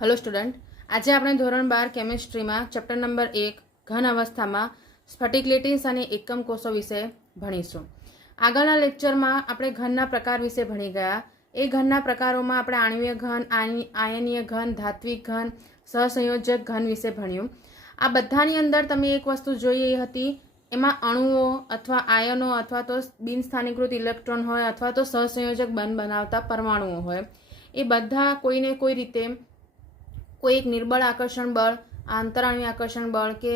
Hello student, आज આપણે ધોરણ 12 કેમિસ્ટ્રીમાં ચેપ્ટર નંબર 1 ઘન અવસ્થામાં સ્ફટિક લેટિસ અને એકમ કોષો વિશે ભણીશું। આગળના લેક્ચરમાં આપણે ઘનના પ્રકાર વિશે ભણી ગયા। એ ઘનના પ્રકારોમાં આપણે આણ્વીય ઘન, આયનીય ઘન, ધાત્વિક ઘન, સહસંયોજક ઘન વિશે ભણ્યું। આ બધાની અંદર તમે એક વસ્તુ જોઈ હતી, એમાં અણુઓ અથવા આયનો અથવા તો બિનસ્થાનીકૃત ઇલેક્ટ્રોન હોય અથવા તો સહસંયોજક બંધ બનાવતા પરમાણુઓ હોય, એ બધા કોઈને કોઈ રીતે કોઈ એક નિર્બળ આકર્ષણ બળ, આંતરાણ્વીય આકર્ષણ બળ કે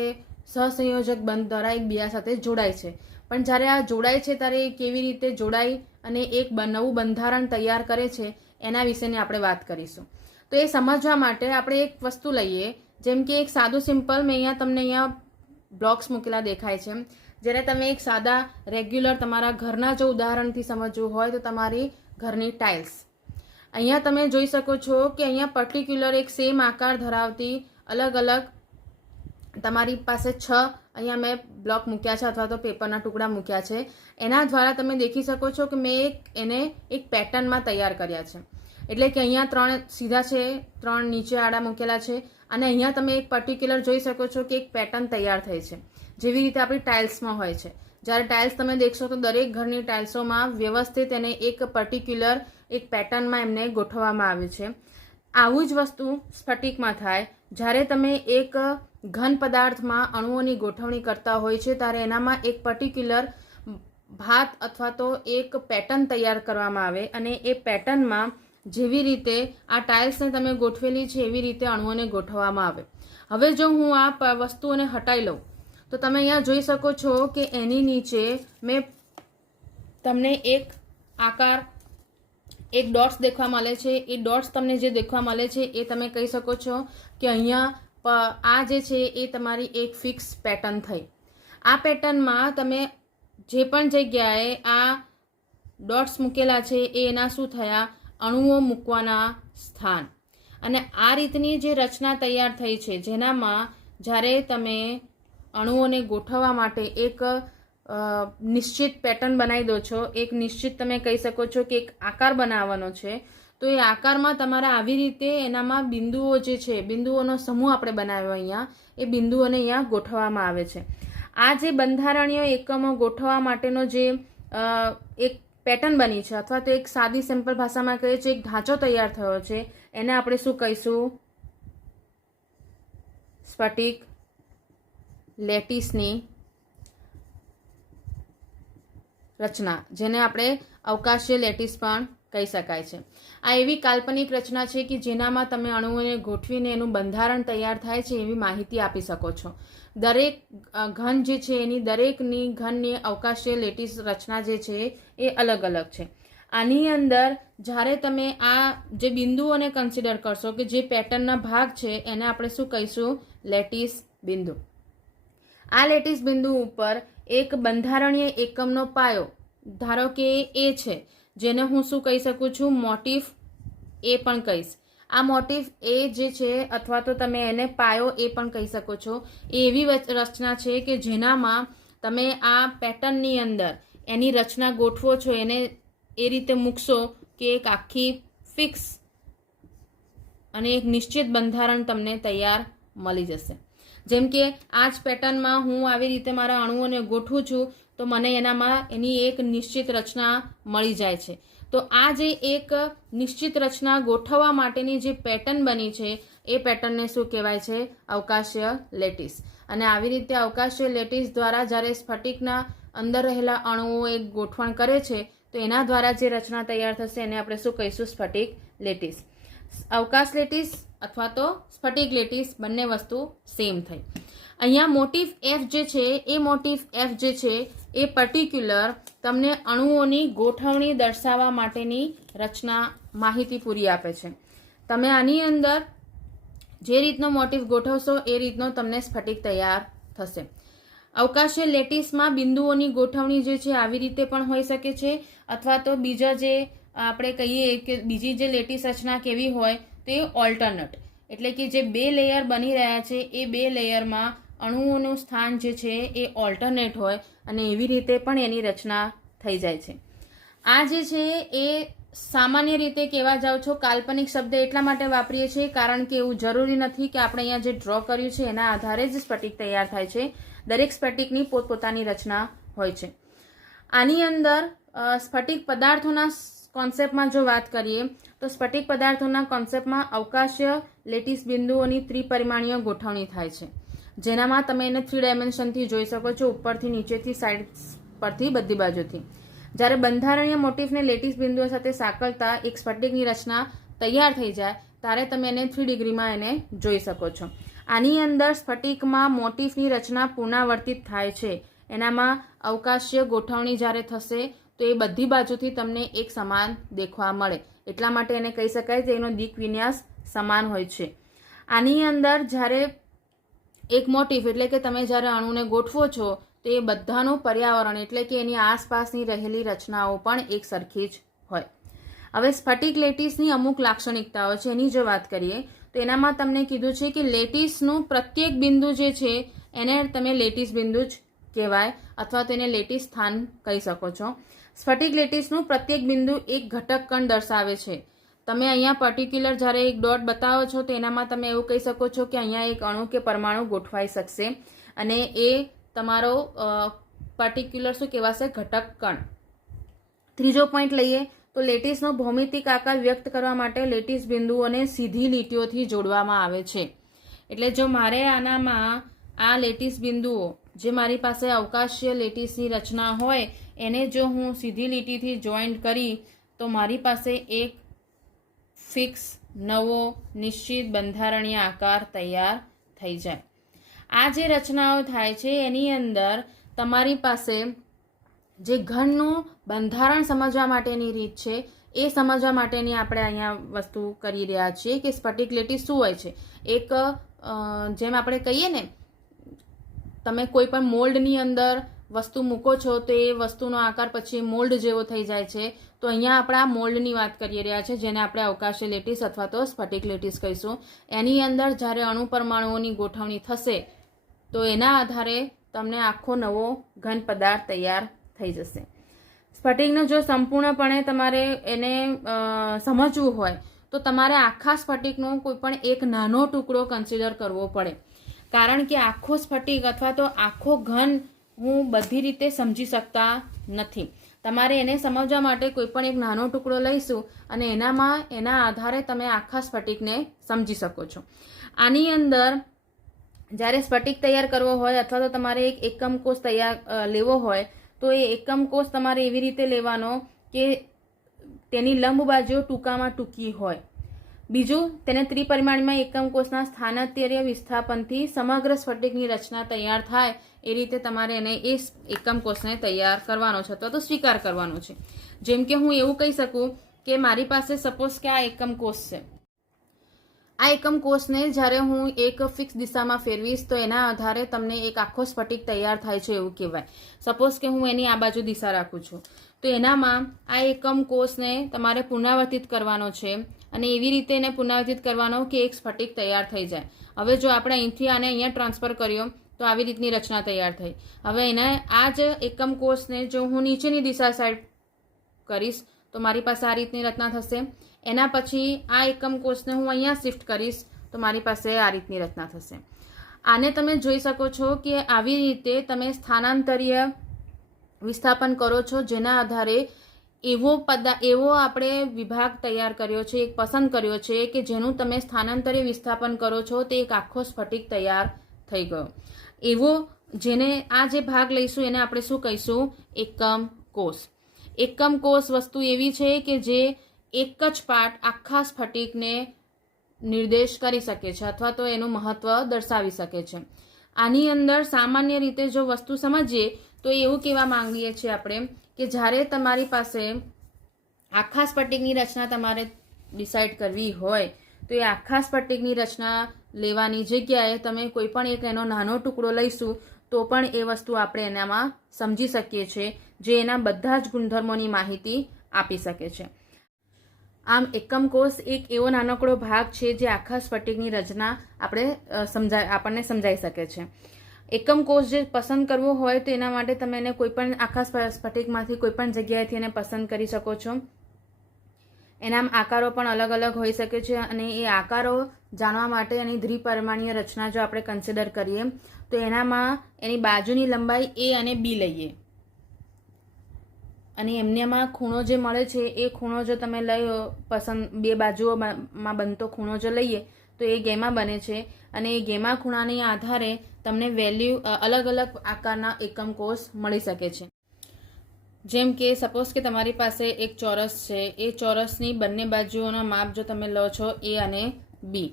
સહસંયોજક બંધ દ્વારા એકબીજા સાથે જોડાય છે। પણ જ્યારે આ જોડાય છે ત્યારે કેવી રીતે જોડાઈ અને એક નવું બંધારણ તૈયાર કરે છે એના વિશેની આપણે વાત કરીશું। તો એ સમજવા માટે આપણે એક વસ્તુ લઈએ, જેમ કે એક સાદું સિમ્પલ મેં તમને અહીંયા બ્લોક્સ મૂકેલા દેખાય છે। જ્યારે તમે એક સાદા રેગ્યુલર તમારા ઘરના જો ઉદાહરણથી સમજવું હોય તો તમારી ઘરની ટાઇલ્સ, અહીંયા તમે જોઈ શકો છો કે અહીંયા પર્ટિક્યુલર એક સેમ આકાર ધરાવતી અલગ અલગ તમારી પાસે 6 અહીંયા મેં બ્લોક મૂક્યા છે અથવા તો પેપરના ટુકડા મૂક્યા છે। એના દ્વારા તમે દેખી શકો છો કે મેં એને એક પેટર્નમાં તૈયાર કર્યા છે। એટલે કે અહીંયા 3 સીધા છે, 3 નીચે આડા મૂકેલા છે અને અહીંયા તમે એક પર્ટિક્યુલર જોઈ શકો છો કે એક પેટર્ન તૈયાર થઈ છે, જેવી રીતે આપણી ટાઇલ્સમાં હોય છે। જ્યારે ટાઇલ્સ તમે દેખશો તો દરેક ઘરની ટાઇલ્સોમાં વ્યવસ્થિત એને એક પર્ટિક્યુલર એક પેટર્નમાં એમને ગોઠવવામાં આવ્યું છે। આવું જ વસ્તુ સ્ફટિકમાં થાય। જ્યારે તમે એક ઘન પદાર્થમાં અણુઓની ગોઠવણી કરતા હોય છે ત્યારે એનામાં એક પર્ટિક્યુલર ભાત અથવા તો એક પેટર્ન તૈયાર કરવામાં આવે અને એ પેટર્નમાં જેવી રીતે આ ટાઇલ્સને તમે ગોઠવેલી છે એવી રીતે અણુઓને ગોઠવવામાં આવે। હવે જો હું આ વસ્તુઓને હટાવી લઉં તો તમે અહીંયા જોઈ શકો છો કે એની નીચે મેં તમને એક આકાર, એક ડોટ્સ દેખવા મળે છે। એ ડોટ્સ તમને જે દેખવા મળે છે એ તમે કહી શકો છો કે અહીંયા આ જે છે એ તમારી એક ફિક્સ પેટર્ન થઈ। આ પેટર્નમાં તમે જે પણ જગ્યાએ આ ડોટ્સ મૂકેલા છે એ એના શું થયા, અણુઓ મૂકવાના સ્થાન। અને આ રીતની જે રચના તૈયાર થઈ છે, જેનામાં જ્યારે તમે અણુઓને ગોઠવવા માટે એક નિશ્ચિત પેટર્ન બનાવી દો છો, એક નિશ્ચિત તમે કહી શકો છો કે એક આકાર બનાવવાનો છે, તો એ આકારમાં તમારે આવી રીતે એનામાં બિંદુઓ જે છે, બિંદુઓનો સમૂહ આપણે બનાવ્યો અહીંયા, એ બિંદુઓને અહીંયા ગોઠવવામાં આવે છે। આ જે બંધારણીય એકમો ગોઠવવા માટેનો જે એક પેટર્ન બની છે અથવા તો એક સાદી સિમ્પલ ભાષામાં કહીએ છીએ એક ઢાંચો તૈયાર થયો છે, એને આપણે શું કહીશું, સ્ફટિક લેટિસની રચના, જેને આપણે અવકાશીય લેટિસ પણ કહી શકાય છે। આ એવી કાલ્પનિક રચના છે કે જેનામાં તમે અણુઓને ગોઠવીને એનું બંધારણ તૈયાર થાય છે એવી માહિતી આપી શકો છો। દરેક ઘન જે છે એની દરેકની ઘનની અવકાશીય લેટિસ રચના જે છે એ અલગ અલગ છે। આની અંદર જ્યારે તમે આ જે બિંદુઓને કન્સિડર કરશો કે જે પેટર્નના ભાગ છે એને આપણે શું કહીશું, લેટિસ બિંદુ। આ લેટિસ બિંદુ ઉપર એક બંધારણીય એકમનો પાયો, ધારો કે એ છે, જેને હું શું કહી શકું છું, મોટિફ એ પણ કહીશ। આ મોટિફ એ જે છે અથવા તો તમે એને પાયો એ પણ કહી શકો છો, એ એવી રચના છે કે જેનામાં તમે આ પેટર્નની અંદર એની રચના ગોઠવો છો, એને એ રીતે મૂકશો કે એક આખી ફિક્સ અને એક નિશ્ચિત બંધારણ તમને તૈયાર મળી જશે। જેમ કે આ જ પેટર્નમાં હું આવી રીતે મારા અણુઓને ગોઠવું છું તો મને એનામાં એની એક નિશ્ચિત રચના મળી જાય છે। તો આ જે એક નિશ્ચિત રચના ગોઠવવા માટેની જે પેટર્ન બની છે એ પેટર્નને શું કહેવાય છે, અવકાશીય લેટિસ। અને આવી રીતે અવકાશીય લેટિસ દ્વારા જ્યારે સ્ફટિકના અંદર રહેલા અણુઓ એક ગોઠવણ કરે છે તો એના દ્વારા જે રચના તૈયાર થશે એને આપણે શું કહીશું, સ્ફટિક લેટિસ। અવકાશ લેટિસ અથવા તો સ્ફટિક લેટિસ બંને વસ્તુ સેમ થઈ। અહીંયા મોટિફ એફ જે છે એ મોટિફ એફ જે છે એ પર્ટિક્યુલર તમને અણુઓની ગોઠવણી દર્શાવવા માટેની રચના માહિતી પૂરી આપે છે। તમે આની અંદર જે રીતનો મોટિફ ગોઠવશો એ રીતનો તમને સ્ફટિક તૈયાર થશે। અવકાશીય લેટિસમાં બિંદુઓની ગોઠવણી જે છે આવી રીતે પણ હોઈ શકે છે અથવા તો બીજા જે આપણે કહીએ કે બીજી જે લેટિસ રચના કેવી હોય તે ઓલ્ટરનેટ, એટલે કે જે 2 લેયર બની રહ્યા છે એ 2 લેયરમાં અણુઓનું સ્થાન જે છે એ ઓલ્ટરનેટ હોય અને એવી રીતે પણ એની રચના થઈ જાય છે। આ જે છે એ સામાન્ય રીતે કહેવા જાઉં છો કાલ્પનિક શબ્દ એટલા માટે વાપરીએ છીએ કારણ કે એવું જરૂરી નથી કે આપણે અહીંયા જે ડ્રો કર્યું છે એના આધારે જ સ્ફટિક તૈયાર થાય છે. દરેક સ્ફટિકની પોતપોતાની રચના હોય છે. આની અંદર સ્ફટિક પદાર્થોના કોન્સેપ્ટમાં જો વાત કરીએ તો સ્ફટિક પદાર્થોના કોન્સેપ્ટમાં અવકાશીય લેટિસ બિંદુઓની ત્રિપરિમાણીય ગોઠવણી થાય છે, જેનામાં તમે એને 3 ડાયમેન્શનથી જોઈ શકો છો, ઉપરથી, નીચેથી, સાઈડ પરથી, બધી બાજુથી. જ્યારે બંધારણીય મોટિફને લેટિસ બિંદુઓ સાથે સાંકળતા એક સ્ફટિકની રચના તૈયાર થઈ જાય ત્યારે તમે એને 3 ડિગ્રીમાં એને જોઈ શકો છો. આની અંદર સ્ફટિકમાં મોટિફની રચના પુનરાવર્તિત થાય છે. એનામાં અવકાશીય ગોઠવણી જ્યારે થશે તો એ બધી બાજુથી તમને એક સમાન દેખવા મળે, એટલા માટે એને કહી શકાય કે એનો દિક વિન્યાસ સમાન હોય છે. આની અંદર જ્યારે એક મોટિફ એટલે કે તમે જ્યારે અણુને ગોઠવો છો તો એ બધાનું પર્યાવરણ એટલે કે એની આસપાસની રહેલી રચનાઓ પણ એક સરખી જ હોય. હવે સ્ફટિક લેટિસની અમુક લાક્ષણિકતાઓ છે, એની જો વાત કરીએ તો એનામાં તમને કીધું છે કે લેટિસનું પ્રત્યેક બિંદુ જે છે એને તમે લેટિસ બિંદુ જ કહેવાય અથવા તો એને લેટિસ સ્થાન કહી શકો છો. સ્ફટિક લેટિસનું પ્રત્યેક બિંદુ એક ઘટક કણ દર્શાવે છે. તમે અહીંયા પર્ટિક્યુલર જ્યારે એક ડોટ બતાવો છો તો એનામાં તમે એવું કહી શકો છો કે અહીંયા એક અણુ કે પરમાણુ ગોઠવાઈ શકશે અને એ તમારો પર્ટિક્યુલર શું કહેવાશે? ઘટક કણ. ત્રીજો પોઈન્ટ લઈએ તો લેટિસનો ભૌમિતિક આકાર વ્યક્ત કરવા માટે લેટિસ બિંદુઓને સીધી લીટીઓથી જોડવામાં આવે છે. એટલે જો મારે આનામાં આ લેટિસ બિંદુઓ જે મારી પાસે અવકાશીય લેટિસની રચના હોય એને જો હું સીધી લીટીથી જોઈન્ટ કરી તો મારી પાસે એક ફિક્સ નવો નિશ્ચિત બંધારણીય આકાર તૈયાર થઈ જાય. આ જે રચનાઓ થાય છે એની અંદર તમારી પાસે જે ઘનનું બંધારણ સમજવા માટેની રીત છે એ સમજવા માટેની આપણે અહીંયા વસ્તુ કરી રહ્યા છીએ કે સ્ફટિક લેટિસ શું હોય છે. એક જેમ આપણે કહીએ ને, તમે કોઈ પણ મોલ્ડની અંદર વસ્તુ મૂકો છો તો એ વસ્તુનો આકાર પછી મોલ્ડ જેવો થઈ જાય છે. તો અહીંયા આપણે આ મોલ્ડની વાત કરી રહ્યા છે જેને આપણે અવકાશીય લેટિસ અથવા તો સ્ફટિક લેટિસ કહીશું. એની અંદર જ્યારે અણુ પરમાણુઓની ગોઠવણી થશે તો એના આધારે તમને આખો નવો ઘન પદાર્થ તૈયાર થઈ જશે. સ્ફટિકને જો સંપૂર્ણપણે તમારે એને સમજવું હોય તો તમારે આખા સ્ફટિકનો કોઈ પણ એક નાનો ટુકડો કન્સિડર કરવો પડે, કારણ કે આખો સ્ફટિક અથવા તો આખો ઘન હું બધી રીતે સમજી શકતા નથી. તમારે એને સમજવા માટે કોઈ પણ એક નાનો ટુકડો લઈશું અને એના આધારે તમે આખા સ્ફટિકને સમજી શકો છો. આની અંદર જ્યારે સ્ફટિક તૈયાર કરવો હોય અથવા તો તમારે એક એકમ કોષ તૈયાર લેવો હોય તો એ એકમ કોષ તમારે એવી રીતે લેવાનો કે તેની લંબ બાજુઓ ટૂંકામાં ટૂંકી હોય. બીજું, તેને ત્રિપરિમાણમાં એકમ કોષના સ્થાનાંતરીય વિસ્થાપનથી સમગ્ર સ્ફટિકની રચના તૈયાર થાય એ રીતે તમારે એને એ એકમ કોષને તૈયાર કરવાનો છે અથવા તો સ્વીકાર કરવાનો છે. જેમ કે હું એવું કહી શકું કે મારી પાસે સપોઝ કે આ એકમ કોષ છે. આ એકમ કોષને જ્યારે હું એક ફિક્સ દિશામાં ફેરવીશ તો એના આધારે તમને એક આખો સ્ફટિક તૈયાર થાય છે એવું કહેવાય. સપોઝ કે હું એની આ બાજુ દિશા રાખું છું તો એનામાં આ એકમ કોષને તમારે પુનરાવર્તિત કરવાનો છે અને એવી રીતે એને પુનરાવર્તિત કરવાનો કે એક સ્ફટિક તૈયાર થઈ જાય. હવે જો આપણે અહીંથી આને અહીંયા ટ્રાન્સફર કર્યો તો આવી રીતની રચના તૈયાર થઈ. હવે એને આ જ એકમ કોષને જો હું નીચેની દિશા સાઈડ કરીશ તો મારી પાસે આ રીતની રચના થશે. એના પછી આ એકમ કોષને હું અહીંયા શિફ્ટ કરીશ તો મારી પાસે આ રીતની રચના થશે. આને તમે જોઈ શકો છો કે આવી રીતે તમે સ્થાનાંતરીય વિસ્થાપન કરો છો, જેના આધારે એવો આપણે વિભાગ તૈયાર કર્યો છે, એક પસંદ કર્યો છે કે જેનું તમે સ્થાનાંતરીય વિસ્થાપન કરો છો તે એક આખો સ્ફટિક તૈયાર થઈ ગયો. એવો જેને આ જે ભાગ લઈશું એને આપણે શું કહીશું? એકમ કોષ. એકમ કોષ વસ્તુ એવી છે કે જે એક જ પાર્ટ આખા સ્ફટિકને નિર્દેશ કરી શકે છે અથવા તો એનું મહત્વ દર્શાવી શકે છે. આની અંદર સામાન્ય રીતે જો વસ્તુ સમજીએ તો એવું કહેવા માંગીએ છીએ આપણે કે જ્યારે તમારી પાસે આખા સ્ફટિકની રચના તમારે ડિસાઇડ કરવી હોય તો એ આખા સ્ફટિકની રચના લેવાની જગ્યાએ તમે કોઈ પણ એક એનો નાનો ટુકડો લઈશું તો પણ એ વસ્તુ આપણે એનામાં સમજી શકીએ છીએ, જે એના બધા જ ગુણધર્મોની માહિતી આપી શકે છે. આમ એકમ કોષ એક એવો નાનકડો ભાગ છે જે આખા સ્ફટિકની રચના આપણને સમજાઈ શકે છે. એકમ કોષ જે પસંદ કરવો હોય તો એના માટે તમે એને કોઈ પણ આખા સ્ફટિકમાંથી કોઈ પણ જગ્યાએથી એને પસંદ કરી શકો છો. એના આકારો પણ અલગ અલગ હોઈ શકે છે અને એ આકારો જાણવા માટે એની દ્વિપરિમાણીય રચના જો આપણે કન્સિડર કરીએ તો એનામાં એની બાજુની લંબાઈ એ અને બી લઈએ અને એમનેમાં ખૂણો જે મળે છે એ ખૂણો જો તમે લઈ પસંદ બે બાજુઓમાં બનતો ખૂણો જો લઈએ તો એ ગેમા બને છે અને એ ગેમા ખૂણાની આધારે તમને વેલ્યુ અલગ અલગ આકારના એકમ કોષ મળી શકે છે. જેમ કે સપોઝ કે તમારી પાસે એક ચોરસ છે, એ ચોરસની બંને બાજુઓના માપ જો તમે લો છો એ અને બી,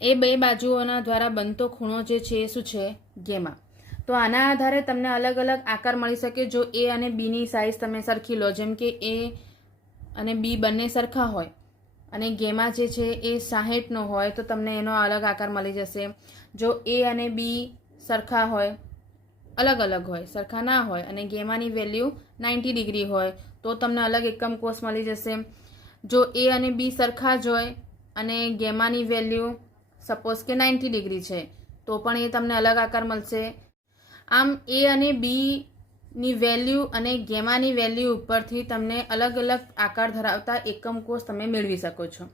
એ બે બાજુઓના દ્વારા બનતો ખૂણો જે છે એ શું છે? ગેમા. તો આના આધારે તમને અલગ અલગ આકાર મળી શકે જો એ અને બીની સાઇઝ તમે સરખી લો, જેમ કે એ અને બી બંને સરખા હોય અને ગેમા જે છે એ 60નો હોય તો તમને એનો અલગ આકાર મળી જશે. જો એ અને બી સરખા હોય, અલગ અલગ હોય, સરખા ના હોય અને ગેમાની વેલ્યુ 90 ડિગ્રી હોય તો તમને અલગ એકમ કોષ મળી જશે. જો એ અને બી સરખા જ હોય અને ગેમાની વેલ્યુ સપોઝ કે 90 ડિગ્રી છે તો પણ એ તમને અલગ આકાર મળશે. આમ એ અને બીની વેલ્યુ અને ગેમાની વેલ્યુ ઉપરથી તમને અલગ અલગ આકાર ધરાવતા એકમ કોષ તમે મેળવી શકો છો.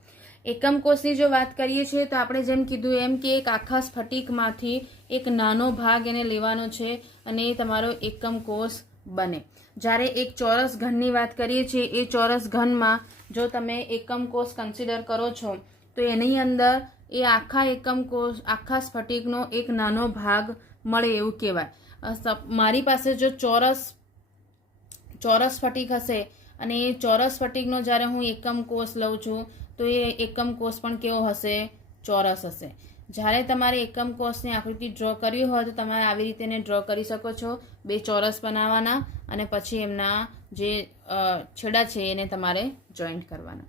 એકમ કોષની જો વાત કરીએ છીએ તો આપણે જેમ કીધું એમ કે એક આખા સ્ફટિકમાંથી એક નાનો ભાગ એને લેવાનો છે અને એ તમારો એકમ કોષ બને. જ્યારે એક ચોરસ ઘનની વાત કરીએ છીએ, એ ચોરસ ઘનમાં જો તમે એકમ કોષ કન્સિડર કરો છો તો એની અંદર એ આખા એકમ કોષ, આખા સ્ફટિકનો એક નાનો ભાગ મળે એવું કહેવાય. મારી પાસે જો ચોરસ સ્ફટિક હશે અને એ ચોરસ સ્ફટિકનો જ્યારે હું એકમ કોષ લઉં છું તો એ એકમ કોષ પણ કેવો હશે? ચોરસ હશે. જ્યારે તમારે એકમ કોષની આકૃતિ ડ્રો કરવી હોય તો તમારે આવી રીતે એને ડ્રો કરી શકો છો. બે ચોરસ બનાવવાના અને પછી એમના જે છેડા છે એને તમારે જોઈન્ટ કરવાના.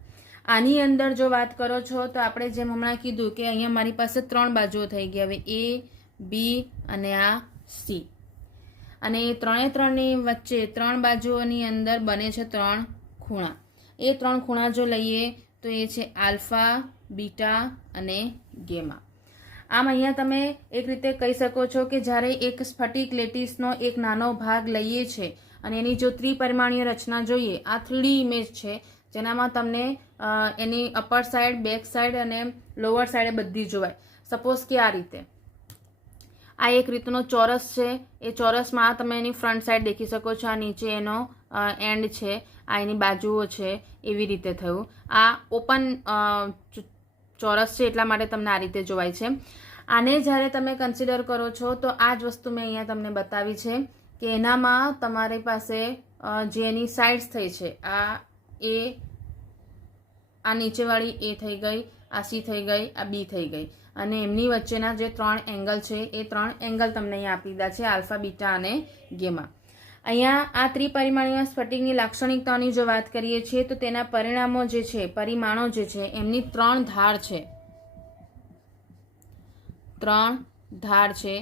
આની અંદર જો વાત કરો છો તો આપણે જેમ હમણાં કીધું કે અહીંયા મારી પાસે 3 બાજુઓ થઈ ગઈ. હવે એ, બી અને આ સી, અને એ ત્રણની વચ્ચે 3 બાજુઓની અંદર બને છે 3 ખૂણા. એ 3 ખૂણા જો લઈએ તો એ છે આલ્ફા, બીટા અને ગેમા. આમ અહીંયા તમે એક રીતે કહી શકો છો કે જ્યારે એક સ્ફટિક લેટિસનો એક નાનો ભાગ લઈએ છે અને એની જો ત્રિપરિમાણીય રચના જોઈએ, આ 3D ઇમેજ છે જેનામાં તમને એની અપર સાઈડ, બેક સાઈડ અને લોઅર સાઈડ બધી જોવાય. સપોઝ કે આ રીતે આ એક રીતનો ચોરસ છે. એ ચોરસમાં તમે એની ફ્રન્ટ સાઈડ દેખી શકો છો, આ નીચે એનો એન્ડ છે, આ એની બાજુઓ છે, એવી રીતે થયું. આ ઓપન ચોરસ છે એટલા માટે તમને આ રીતે જોવાય છે. આને જ્યારે તમે કન્સિડર કરો છો તો આ જ વસ્તુ મેં અહીંયા તમને બતાવી છે કે એનામાં તમારી પાસે જે એની સાઇડ્સ થઈ છે, આ એ, આ નીચેવાળી એ થઈ ગઈ, આ સી થઈ ગઈ, આ બી થઈ ગઈ અને એમની વચ્ચેના જે 3 એંગલ છે એ 3 એંગલ તમને અહીંયા આપી દીધા છે, આલ્ફા, બીટા અને ગેમા. અહીંયા આ ત્રિપરિમાણીય સ્ફટિકની લાક્ષણિકતાઓની જો વાત કરીએ છીએ તો તેના પરિમાણો જે છે એમની 3 ધાર છે. 3 ધાર છે.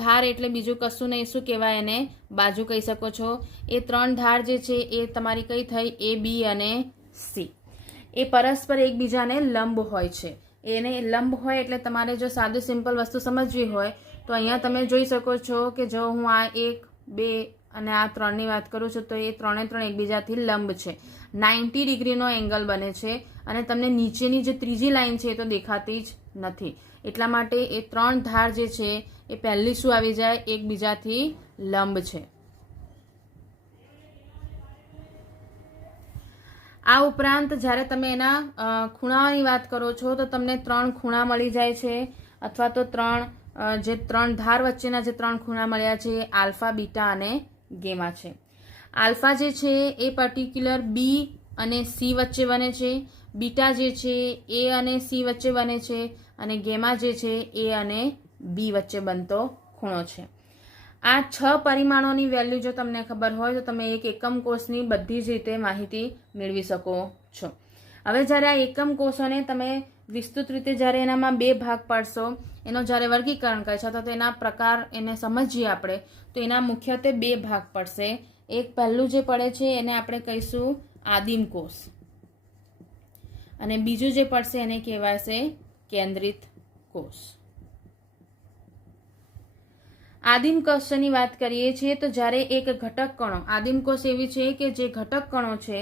ધાર એટલે બીજું કશું નહીં, શું કહેવાય એને? બાજુ કહી શકો છો. એ 3 ધાર જે છે એ તમારી કઈ થઈ? એ, બી અને સી. એ પરસ્પર એકબીજાને લંબ હોય છે. એને લંબ હોય એટલે તમારે જો સાદું સિમ્પલ વસ્તુ સમજવી હોય તો અહીંયા તમે જોઈ શકો છો કે જો હું આ 1, 2 અને આ 3ની વાત કરું છું તો એ 3 એકબીજાથી લંબ છે. 90 ડિગ્રીનો એંગલ બને છે અને તમને નીચેની જે ત્રીજી લાઈન છે એ તો દેખાતી જ નથી. એટલા માટે એ 3 ધાર જે છે એ પહેલી શું આવી જાય? એકબીજાથી લંબ છે. આ ઉપરાંત જ્યારે તમે એના ખૂણાઓની વાત કરો છો તો તમને 3 ખૂણા મળી જાય છે અથવા તો 3 ધાર વચ્ચેના જે 3 ખૂણા મળ્યા છે એ આલ્ફા, બીટા અને ગેમા છે. આલ્ફા જે છે એ પર્ટિક્યુલર બી અને સી વચ્ચે બને છે. બીટા જે છે એ અને સી વચ્ચે બને છે અને ગેમા જે છે એ અને બી વચ્ચે બનતો ખૂણો છે. આ 6 પરિમાણોની વેલ્યુ જો તમને ખબર હોય તો તમે એક એકમ કોષની બધી જ રીતે માહિતી મેળવી શકો છો. હવે જ્યારે આ એકમ કોષોને તમે વિસ્તૃત રીતે જ્યારે એનામાં 2 ભાગ પાડશો, એનો જ્યારે વર્ગીકરણ કરે છે અથવા તો એના પ્રકાર એને સમજીએ આપણે તો એના મુખ્યત્વે 2 ભાગ પડશે. એક પહેલું જે પડે છે એને આપણે કહીશું આદિમ કોષ અને બીજું જે પડશે એને કહેવાશે કેન્દ્રિત કોષ. આદિમ કોષની વાત કરીએ છીએ તો જ્યારે એક ઘટક કણો, આદિમ કોષ એવી છે કે જે ઘટક કણો છે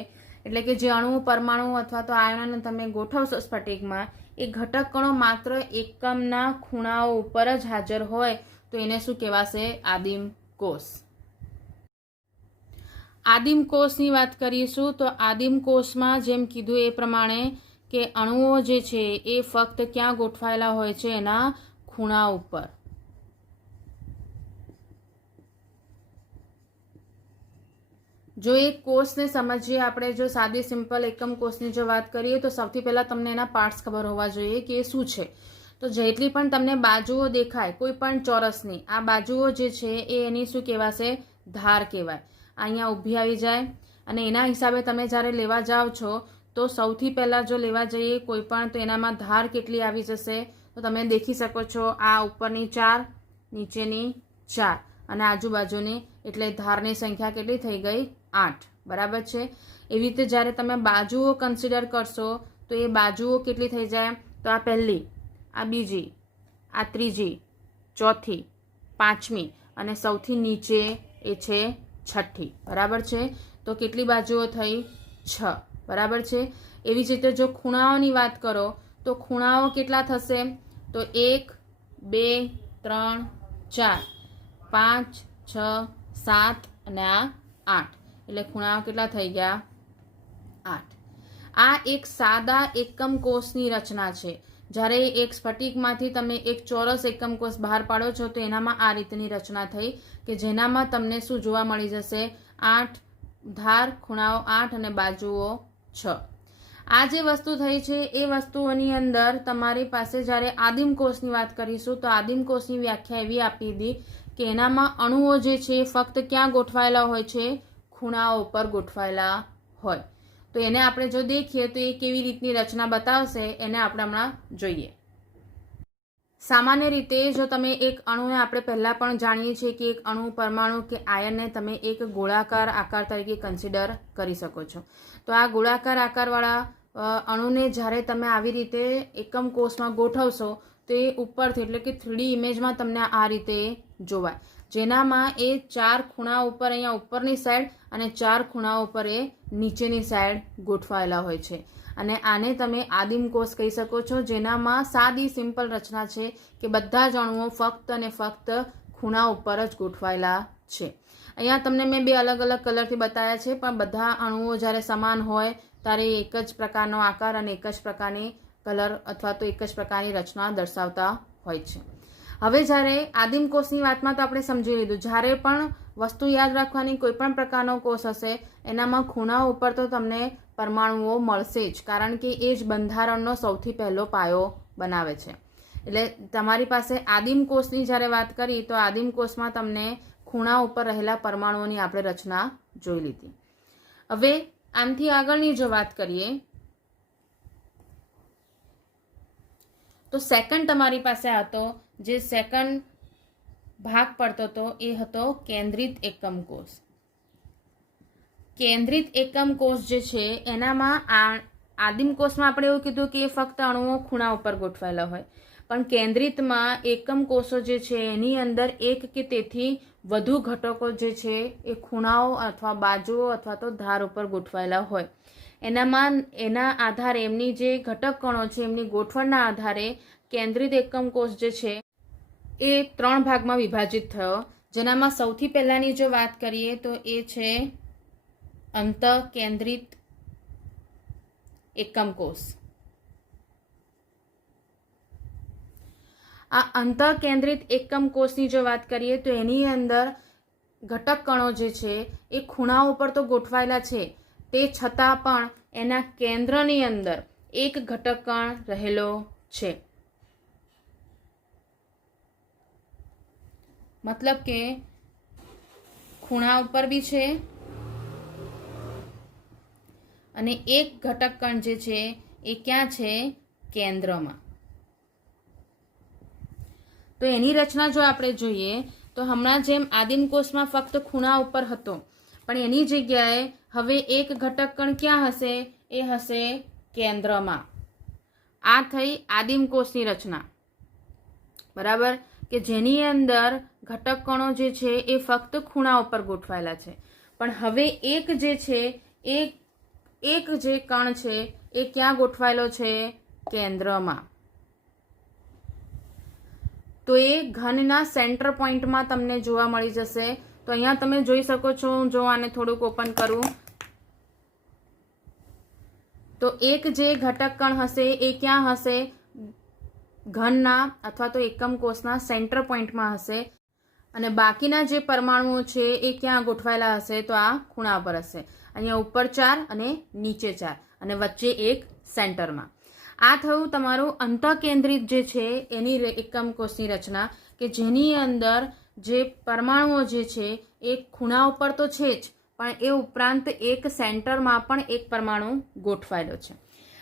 એટલે કે જે અણુ પરમાણુ અથવા તો આયનોને તમે ગોઠવશો સ્ફટિકમાં, એ ઘટક કણો માત્ર એકમના ખૂણાઓ ઉપર જ હાજર હોય તો એને શું કહેવાશે? આદિમ કોષ. આદિમ કોષની વાત કરીશું તો આદિમ કોષમાં જેમ કીધું એ પ્રમાણે કે અણુઓ જે છે એ ફક્ત ક્યાં ગોઠવાયેલા હોય છે? એના ખૂણા ઉપર. જો એક કોષને સમજીએ આપણે, જો સાદી સિમ્પલ એકમ કોષની જો વાત કરીએ તો સૌથી પહેલાં તમને એના પાર્ટ્સ ખબર હોવા જોઈએ કે એ શું છે. તો જેટલી પણ તમને બાજુઓ દેખાય કોઈ પણ ચોરસની, આ બાજુઓ જે છે એ એની શું કહેવાશે? ધાર કહેવાય. અહીંયા ઊભી આવી જાય અને એના હિસાબે તમે જ્યારે લેવા જાઓ છો તો સૌથી પહેલાં જો લેવા જઈએ કોઈ પણ તો એનામાં ધાર કેટલી આવી જશે? તો તમે દેખી શકો છો, આ ઉપરની 4, નીચેની 4 અને આજુબાજુની, એટલે ધારની સંખ્યા કેટલી થઈ ગઈ? 8. બરાબર છે. એવી રીતે જ્યારે તમે બાજુઓ કન્સિડર કરશો તો એ બાજુઓ કેટલી થઈ જાય? તો આ પહેલી, આ બીજી, આ ત્રીજી, ચોથી, પાંચમી અને સૌથી નીચે એ છે છઠ્ઠી. બરાબર છે. તો કેટલી બાજુઓ થઈ? 6. બરાબર છે. એવી જ રીતે જો ખૂણાઓની વાત કરો તો ખૂણાઓ કેટલા થશે? તો 1, 2, 3, 4, 5, 6, 7 અને આ 8. એટલે ખૂણાઓ કેટલા થઈ ગયા? 8. આ એક સાદા એકમ કોષની રચના છે. જ્યારે એક સ્ફટિકમાંથી તમે એક ચોરસ એકમ કોષ બહાર પાડો છો તો એનામાં આ રીતની રચના થઈ કે જેનામાં તમને શું જોવા મળી જશે? 8 ધાર, ખૂણાઓ 8 અને બાજુઓ 6. આ જે વસ્તુ થઈ છે એ વસ્તુઓની અંદર તમારી પાસે જ્યારે આદિમ કોષની વાત કરીશું તો આદિમ કોષની વ્યાખ્યા એવી આપી હતી કે એનામાં અણુઓ જે છે ફક્ત ક્યાં ગોઠવાયેલા હોય છે? ખૂણાઓ ઉપર ગોઠવાયેલા હોય. તો એને આપણે જો દેખીએ તો એ કેવી રીતની રચના બતાવશે એને આપણે હમણાં જોઈએ. સામાન્ય રીતે જો તમે એક અણુને, આપણે પહેલાં પણ જાણીએ છીએ કે એક અણુ, પરમાણુ કે આયનને તમે એક ગોળાકાર આકાર તરીકે કન્સિડર કરી શકો છો. તો આ ગોળાકાર આકારવાળા અણુને જ્યારે તમે આવી રીતે એકમ કોષમાં ગોઠવશો તો એ ઉપરથી, એટલે કે 3D ઇમેજમાં તમને આ રીતે જોવાય, જેનામાં એ 4 ખૂણા ઉપર અહીંયા ઉપરની સાઈડ અને 4 ખૂણા ઉપર એ નીચેની સાઈડ ગોઠવાયેલા હોય છે. અને આને તમે આદિમ કોષ કહી શકો છો, જેનામાં સાદી સિમ્પલ રચના છે કે બધા જ અણુઓ ફક્ત અને ફક્ત ખૂણા ઉપર જ ગોઠવાયેલા છે. અહીંયા તમને મેં 2 અલગ અલગ કલરથી બતાવ્યા છે, પણ બધા અણુઓ જ્યારે સમાન હોય ત્યારે એક જ પ્રકારનો આકાર અને એક જ પ્રકારની કલર અથવા તો એક જ પ્રકારની રચના દર્શાવતા હોય છે. હવે જ્યારે આદિમ કોષની વાતમાં તો આપણે સમજી લીધું, જ્યારે પણ વસ્તુ યાદ રાખવાની, કોઈ પણ પ્રકારનો કોષ હશે એનામાં ખૂણા ઉપર તો તમને પરમાણુઓ મળશે જ, કારણ કે એ જ બંધારણનો સૌથી પહેલો પાયો બનાવે છે. એટલે તમારી પાસે આદિમ કોષની જ્યારે વાત કરી તો આદિમ કોષમાં તમને ખૂણા ઉપર રહેલા પરમાણુઓની આપણે રચના જોઈ લીધી. હવે આમથી આગળની જો વાત કરીએ તો સેકન્ડ તમારી પાસે હતો, જે સેકન્ડ ભાગ પડતો હતો એ હતો કેન્દ્રિત એકમ કોષ. કેન્દ્રિત એકમ કોષ જે છે એનામાં આદિમ કોષમાં આપણે એવું કીધું કે એ ફક્ત અણુઓ ખૂણા ઉપર ગોઠવાયેલા હોય, પણ કેન્દ્રિતમાં એકમ કોષો જે છે એની અંદર એક કે તેથી વધુ ઘટકો જે છે એ ખૂણાઓ અથવા બાજુઓ અથવા તો ધાર ઉપર ગોઠવાયેલા હોય. એના આધારે એમની જે ઘટક કણો છે એમની ગોઠવણના આધારે કેન્દ્રિત એકમ કોષ જે છે એ 3 ભાગમાં વિભાજિત થયો, જેનામાં સૌથી પહેલાની જો વાત કરીએ તો એ છે અંતઃકેન્દ્રિત એકમ કોષ. આ અંતઃકેન્દ્રિત એકમ કોષની જો વાત કરીએ તો એની અંદર ઘટક કણો જે છે એ ખૂણાઓ ઉપર તો ગોઠવાયેલા છે, તે છતાં પણ એના કેન્દ્રની અંદર એક ઘટક કણ રહેલો છે. મતલબ કે ખૂણા ઉપર બી છે અને એક ઘટક કણ જે છે એ ક્યાં છે? કેન્દ્રમાં. તો એની રચના જો આપણે જોઈએ તો હમણાં જેમ આદિમ કોષમાં ફક્ત ખૂણા ઉપર હતો, પણ એની જગ્યાએ હવે એક ઘટક કણ ક્યાં હશે? એ હશે કેન્દ્રમાં. આ થઈ આદિમ કોષની રચના. બરાબર, કે જેની અંદર ઘટક કણો જે છે એ ફક્ત ખૂણા ઉપર ગોઠવાયેલા છે, પણ હવે એક જે છે એક જે કણ છે એ ક્યાં ગોઠવાયેલો છે? કેન્દ્રમાં. તો એ ઘનના સેન્ટર પોઈન્ટમાં તમને જોવા મળી જશે. તો અહીંયા તમે જોઈ શકો છો, જો આને થોડુંક ઓપન કરું તો એક જે ઘટક કણ હશે એ ક્યાં હશે? ઘનના અથવા તો એકમ કોષના સેન્ટર પોઈન્ટમાં હશે અને બાકીના જે પરમાણુઓ છે એ ક્યાં ગોઠવાયેલા હશે? તો આ ખૂણા પર હશે. અહીંયા ઉપર 4 અને નીચે 4 અને વચ્ચે એક સેન્ટરમાં. આ થયું તમારું અંતઃકેન્દ્રિત જે છે એની એકમ કોષની રચના, કે જેની અંદર જે પરમાણુઓ જે છે એ ખૂણા ઉપર તો છે જ, પણ એ ઉપરાંત એક સેન્ટરમાં પણ એક પરમાણુ ગોઠવાયેલો છે.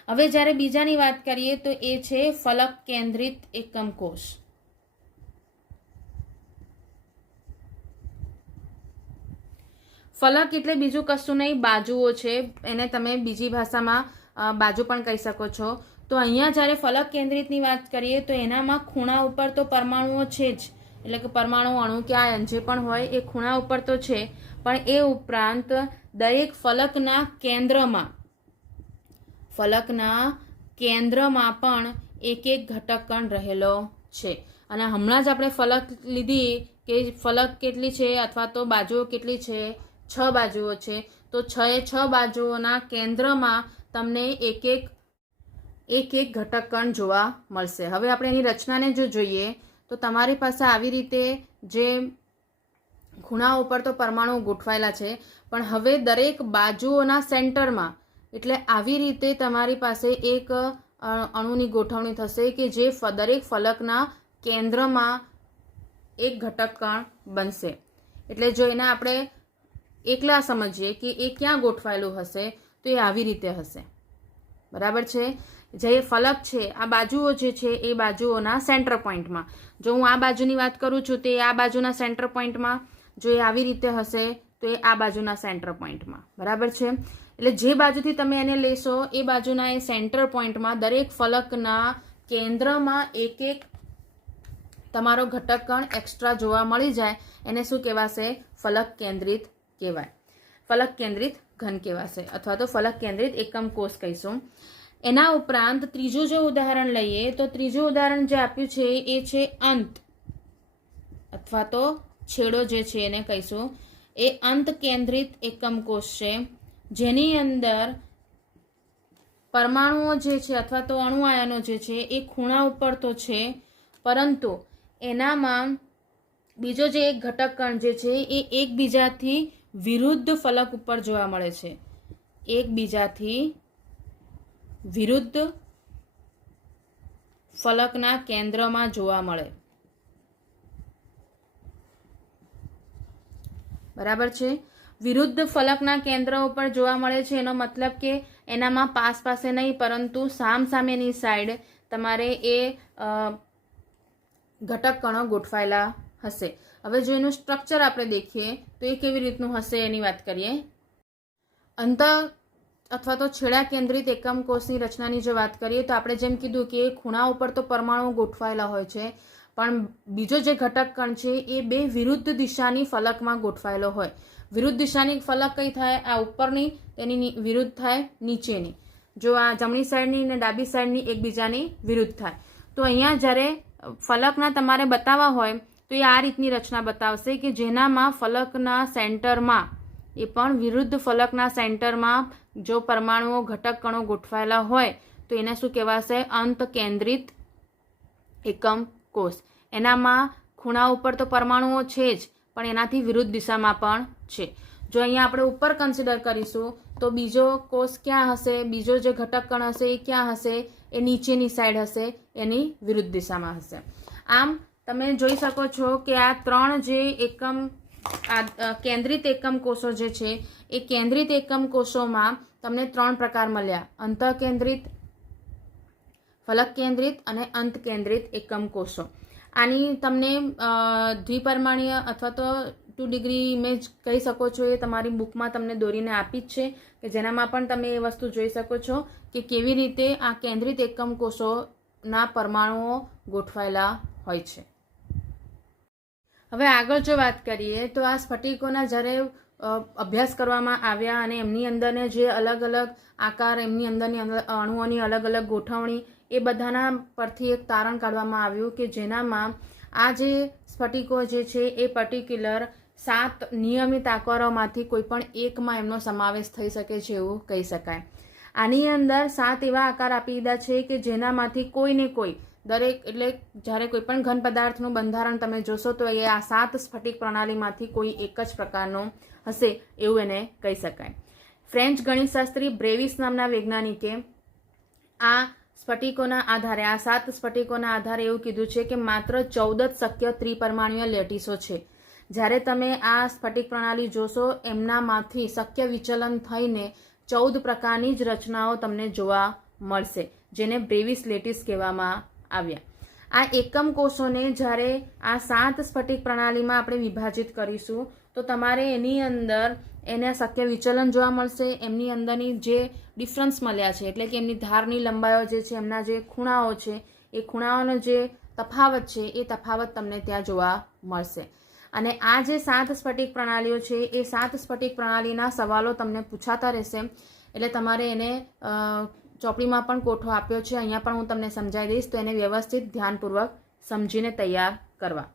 હવે જ્યારે બીજાની વાત કરીએ તો એ છે ફલક કેન્દ્રિત એકમ કોષ. ફલક એટલે બીજું કશું નહીં, બાજુઓ છે. એને તમે બીજી ભાષામાં બાજુ પણ કહી શકો છો. તો અહીંયા જ્યારે ફલક કેન્દ્રિતની વાત કરીએ તો એનામાં ખૂણા ઉપર તો પરમાણુઓ છે જ, એટલે કે પરમાણુ, અણુ કે આયન જે પણ હોય એ ખૂણા ઉપર તો છે, પણ એ ઉપરાંત દરેક ફલકના કેન્દ્રમાં પણ એક એક ઘટક કણ રહેલો છે. અને હમણાં જ આપણે ફલક લીધી કે ફલક કેટલી છે અથવા તો બાજુઓ કેટલી છે? 6 બાજુઓ છે. તો 6 બાજુઓના કેન્દ્રમાં તમને એક એક ઘટક કણ જોવા મળશે. હવે આપણે એની રચનાને જો જોઈએ તો તમારી પાસે આવી રીતે જે ખૂણા ઉપર તો પરમાણુ ગોઠવાયેલા છે, પણ હવે દરેક બાજુઓના સેન્ટરમાં, એટલે આવી રીતે તમારી પાસે એક અણુની ગોઠવણી થશે કે જે દરેક ફલકના કેન્દ્રમાં એક ઘટક કણ બનશે. એટલે જો એને આપણે એકલા સમજીએ કે એ ક્યાં ગોઠવાયેલું હશે તો એ આવી રીતે હશે. બરાબર છે? જે ફલક છે આ બાજુઓ જે છે એ બાજુઓના સેન્ટર પોઈન્ટમાં. જો હું આ બાજુની વાત કરું છું તો એ આ બાજુના સેન્ટર પોઈન્ટમાં, જો એ આવી રીતે હશે તો એ આ બાજુના સેન્ટર પોઈન્ટમાં. બરાબર છે? એટલે જે બાજુથી તમે એને લેશો એ બાજુના એ સેન્ટર પોઈન્ટમાં દરેક ફલકના કેન્દ્રમાં એક એક તમારો ઘટક કણ એક્સ્ટ્રા જોવા મળી જાય. એને શું કહેવાશે? ફલક કેન્દ્રિત કહેવાય. ફલક કેન્દ્રિત ઘન કહેવાશે અથવા તો ફલક કેન્દ્રિત એકમ કોષ કહીશું. એના ઉપરાંત ત્રીજું જો ઉદાહરણ લઈએ તો ત્રીજું ઉદાહરણ જે આપ્યું છે એ છે અંત અથવા તો છેડો જે છે એને કહીશું. એ અંત કેન્દ્રિત એકમ કોષ છે, જેની અંદર પરમાણુઓ જે છે અથવા તો અણુ આયનો જે છે એ ખૂણા ઉપર તો છે, પરંતુ એનામાં બીજો જે એક ઘટક કણ જે છે એ એકબીજાથી વિરુદ્ધ ફલક ઉપર જોવા મળે છે. એકબીજાથી વિરુદ્ધ ફલકના કેન્દ્રમાં જોવા મળે. બરાબર છે? વિરુદ્ધ ફલકના કેન્દ્ર ઉપર જોવા મળે છે એનો મતલબ કે એનામાં પાસે નહીં, પરંતુ સામસામેની સાઈડ તમારે એ ઘટક કણો ગોઠવાયેલા હશે. હવે જો એનું સ્ટ્રક્ચર આપણે દેખીએ તો એ કેવી રીતનું હશે એની વાત કરીએ. અંત અથવા તો છેડા કેન્દ્રિત એકમ કોષની રચનાની જો વાત કરીએ તો આપણે જેમ કીધું કે ખૂણા ઉપર તો પરમાણુ ગોઠવાયેલા હોય છે, પણ બીજો જે ઘટક કણ છે એ બે વિરુદ્ધ દિશાની ફલકમાં ગોઠવાયેલો હોય. વિરુદ્ધ દિશાની ફલક કઈ થાય? આ ઉપરની, તેની વિરુદ્ધ થાય નીચેની. જો આ જમણી સાઈડની અને ડાબી સાઈડની એકબીજાની વિરુદ્ધ થાય. તો અહીંયા જ્યારે ફલકના તમારે બતાવવા હોય તો એ આ રીતની રચના બતાવશે કે જેનામાં ફલકના સેન્ટરમાં, એ પણ વિરુદ્ધ ફલકના સેન્ટરમાં જો પરમાણુઓ ઘટક કણો ગોઠવાયેલા હોય તો એને શું કહેવાશે? અંત કેન્દ્રિત એકમ કોષ. એનામાં ખૂણા ઉપર તો પરમાણુઓ છે જ, પણ એનાથી વિરુદ્ધ દિશામાં પણ છે. જો અહીંયા આપણે ઉપર કન્સિડર કરીશું તો બીજો કોષ ક્યાં હશે? બીજો જે ઘટક કણ હશે એ ક્યાં હશે? એ નીચેની સાઈડ હશે, એની વિરુદ્ધ દિશામાં હશે. આમ તમે જોઈ શકો છો કે આ ત્રણ જે કેન્દ્રિત એકમ કોષો જે છે એ કેન્દ્રિત એકમ કોષોમાં તમને 3 પ્રકાર મળ્યા: અંતઃકેન્દ્રિત, ફલક કેન્દ્રિત અને અંત કેન્દ્રિત એકમ કોષો. આની તમને દ્વિપરિમાણીય અથવા તો 2 ડિગ્રી ઇમેજ કહી શકો છો, એ તમારી બુકમાં તમને દોરીને આપી જ છે, કે જેનામાં પણ તમે એ વસ્તુ જોઈ શકો છો કે કેવી રીતે આ કેન્દ્રિત એકમ કોષોના પરમાણુઓ ગોઠવાયેલા હોય છે. હવે આગળ જો વાત કરીએ તો આ સ્ફટિકોના જ્યારે અભ્યાસ કરવામાં આવ્યા અને એમની અંદરને જે અલગ અલગ આકાર, એમની અંદરની અણુઓની અલગ અલગ ગોઠવણી, એ બધાના પરથી એક તારણ કાઢવામાં આવ્યું કે જેનામાં આ જે સ્ફટિકો જે છે એ પર્ટિક્યુલર 7 નિયમિત આકારોમાંથી કોઈ પણ એકમાં એમનો સમાવેશ થઈ શકે છે એવું કહી શકાય. આની અંદર 7 એવા આકાર આપી દીધા છે કે જેનામાંથી કોઈ ને કોઈ દરેક, એટલે જ્યારે કોઈ પણ ઘન પદાર્થનું બંધારણ તમે જોશો તો એ આ 7 સ્ફટિક પ્રણાલીમાંથી કોઈ એક જ પ્રકારનો હશે એવું એને કહી શકાય. ફ્રેન્ચ ગણિતશાસ્ત્રી બ્રેવિસ નામના વૈજ્ઞાનિકે આ સ્ફટિકોના આધારે, આ 7 સ્ફટિકોના આધારે એવું કીધું છે કે માત્ર 14 જ શક્ય ત્રિપરિમાણીય લેટિસો છે. જ્યારે તમે આ સ્ફટિક પ્રણાલી જોશો એમનામાંથી શક્ય વિચલન થઈને 14 પ્રકારની જ રચનાઓ તમને જોવા મળશે, જેને બ્રેવિસ લેટિસ કહેવામાં આવ્યા. આ એકમ કોષોને જ્યારે આ 7 સ્ફટિક પ્રણાલીમાં આપણે વિભાજિત કરીશું તો તમારે એની અંદર એને શક્ય વિચલન જોવા મળશે. એમની અંદરની જે ડિફરન્સ મળ્યા છે, એટલે કે એમની ધારની લંબાઈઓ જે છે, એમના જે ખૂણાઓ છે, એ ખૂણાઓનો જે તફાવત છે એ તફાવત તમને ત્યાં જોવા મળશે. અને આ જે 7 સ્ફટિક પ્રણાલીઓ છે એ 7 સ્ફટિક પ્રણાલીના સવાલો તમને પૂછાતા રહેશે. એટલે તમારે એને ચોપડીમાં પણ કોઠો આપ્યો છે, અહીંયા પણ હું તમને સમજાવી દઈશ, તો એને વ્યવસ્થિત ધ્યાનપૂર્વક સમજીને તૈયાર કરવા.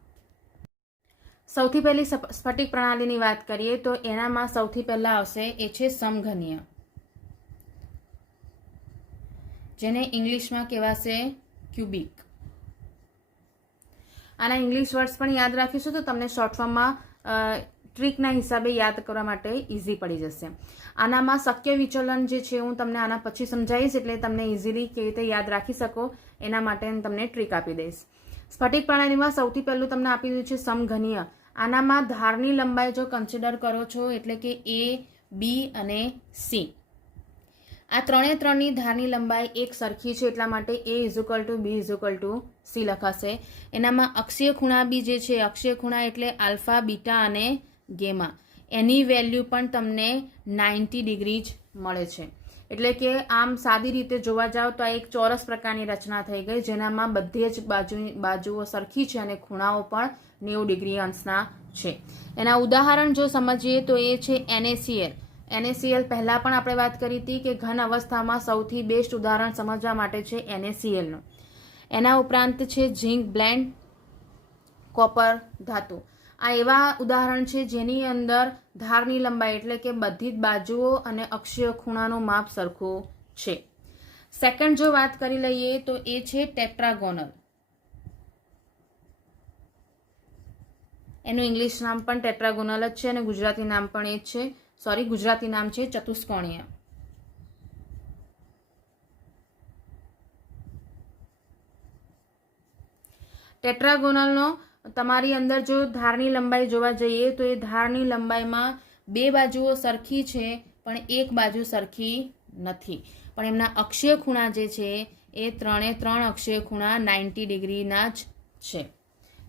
સૌથી પહેલી સ્ફટિક પ્રણાલીની વાત કરીએ તો એનામાં સૌથી પહેલા આવશે એ છે સમઘનીય, જેને ઇંગ્લિશમાં કહેવાશે ક્યુબિક. આના ઇંગ્લિશ વર્ડ્સ પણ યાદ રાખીશું તો તમને શોર્ટ ફોર્મમાં ટ્રીકના હિસાબે યાદ કરવા માટે ઇઝી પડી જશે. આનામાં શક્ય વિચલન જે છે હું તમને આના પછી સમજાવીશ, એટલે તમને ઇઝીલી કેવી રીતે યાદ રાખી શકો એના માટે તમને ટ્રીક આપી દઈશ. સ્ફટિક પ્રણાલીમાં સૌથી પહેલું તમને આપી દીધું છે સમઘનીય. આનામાં ધારની લંબાઈ જો કન્સિડર કરો છો, એટલે કે A, B અને C, આ ત્રણની ધારની લંબાઈ એક સરખી છે, એટલા માટે A B C લખાશે. એનામાં અક્ષીય ખૂણા બી જે છે, અક્ષીય ખૂણા એટલે આલ્ફા, બીટા અને ગેમા, એની વેલ્યુ પણ તમને 90 ડિગ્રી જ મળે છે. એટલે કે આમ સાદી રીતે જોવા જાવ તો આ એક ચોરસ પ્રકારની રચના થઈ ગઈ, જેનામાં બધે જ બાજુઓ સરખી છે અને ખૂણાઓ પણ 90 ડિગ્રી અંશના છે. એના ઉદાહરણ જો સમજીએ તો એ છે NaCl. NaCl પહેલાં પણ આપણે વાત કરી હતી કે ઘન અવસ્થામાં સૌથી બેસ્ટ ઉદાહરણ સમજવા માટે છે NaClનું. એના ઉપરાંત છે ઝિંક બ્લેન્ડ, કોપર ધાતુ. આ એવા ઉદાહરણ છે જેની અંદર ધારની લંબાઈ એટલે કે બધી જ બાજુઓ અને અક્ષીય ખૂણાનું માપ સરખું છે. સેકન્ડ જો વાત કરી લઈએ તો એ છે ટેટ્રાગોનલ. એનું ઇંગ્લિશ નામ પણ ટેટ્રાગોનલ જ છે અને ગુજરાતી નામ પણ એ જ છે. ગુજરાતી નામ છે ચતુષ્કોણીય. ટેટ્રાગોનલનો તમારી અંદર જો ધારની લંબાઈ જોવા જઈએ તો એ ધારની લંબાઈમાં 2 બાજુઓ સરખી છે પણ એક બાજુ સરખી નથી. પણ એમના અક્ષીય ખૂણા જે છે એ 3 અક્ષીય ખૂણા 90 ડિગ્રીના જ છે.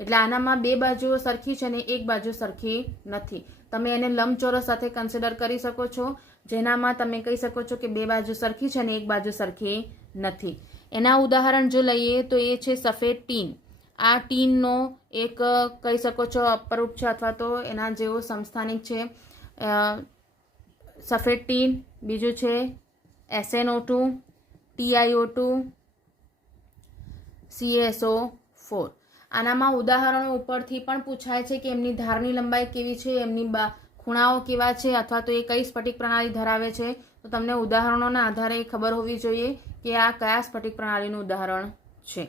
એટલે આનામાં 2 બાજુઓ સરખી છે અને એક બાજુ સરખી નથી. તમે એને લંબચોરસ સાથે કન્સિડર કરી શકો છો, જેનામાં તમે કહી શકો છો કે 2 બાજુ સરખી છે અને એક બાજુ સરખી નથી. એના ઉદાહરણ જો લઈએ તો એ છે સફેદ ટીન. આ ટીનનો એક કહી શકો છો અપરૂપ છે અથવા તો એના જેવો સમસ્થાનિક છે સફેદ ટીન. બીજું છે SnO2, TiO2, CaSO4. આનામાં ઉદાહરણો ઉપરથી પણ પૂછાય છે કે એમની ધારની લંબાઈ કેવી છે, એમની ખૂણાઓ કેવા છે, અથવા તો એ કઈ સ્ફટિક પ્રણાલી ધરાવે છે. તો તમને ઉદાહરણોના આધારે ખબર હોવી જોઈએ કે આ કયા સ્ફટિક પ્રણાલીનું ઉદાહરણ છે.